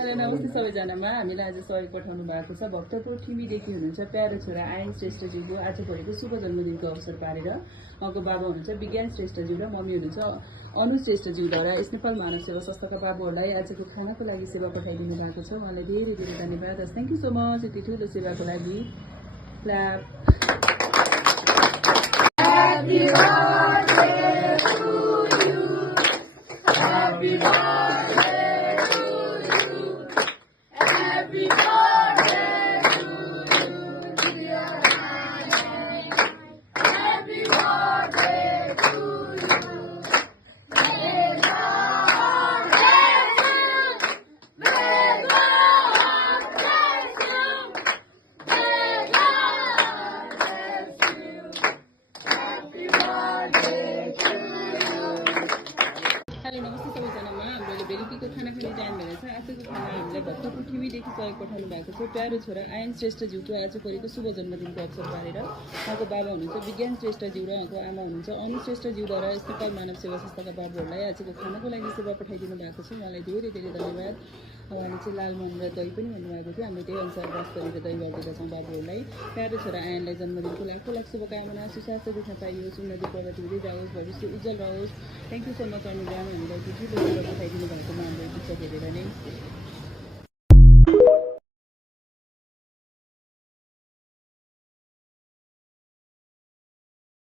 hello नमस्ते सबैजनामा हामीलाई आज सहयोग पठाउनु भएको छ भक्तपुर ठिमीदेखि हुनुहुन्छ प्यारो छोरा आयन श्रेष्ठज्यूको आज भरेको शुभ जन्मदिनको अवसर पारेर उहाँको बाबा हुनुहुन्छ विज्ञान श्रेष्ठज्यू र मम्मी हुनुहुन्छ अनु श्रेष्ठज्यूद्वारा यस नेपाल मानव सेवा संस्थाका बाबुहरूलाई आजको खानाको लागि सेवा पठाइदिनु भएको छ उहाँलाई धेरै धेरै धन्यवाद थ्याङ्क यू सो मच यति ठुलो सेवाको लागि क्ल्याप हेलो नमस्ते सबैजनामा हाम्रो बेलुकीको खाना खाने टाइम भएर छ आजको खाना हामीलाई भक्तपुर ठिमीदेखि सहयोग पठाउनु भएको छ प्यारो छोरा आयन श्रेष्ठज्यूको आज गरेको शुभ जन्मदिनको अवसर पारेर उहाँको बाबा हुनुहुन्छ विज्ञान श्रेष्ठज्यू र उहाँको आमा हुनुहुन्छ अनु श्रेष्ठज्यूद्वारा यस नेपाल मानव सेवा संस्थाका बाबुहरूलाई आजको खानाको लागि सेवा पठाइदिनु भएको छ उहाँलाई धेरै धेरै धन्यवाद उहाँले चाहिँ लालमोहन र दही पनि भन्नुभएको थियो हामीले त्यही अनुसार बास गरेर दही गरिदिएका छौँ बाबुहरूलाई प्यारो छोरा आयनलाई जन्मदिनको लाखौँ लाख शुभकामना सुस्वास्थ्य देख्न पाइयोस् उन्नति प्रगति हुँदै जाओस् भविष्य उज्जवल रहोस् थ्याङ्क यू सो मच अनुग्रह हामीलाई ठुलो सेवा पठाइदिनु भएकोमा हाम्रो इच्छा हेरेर नै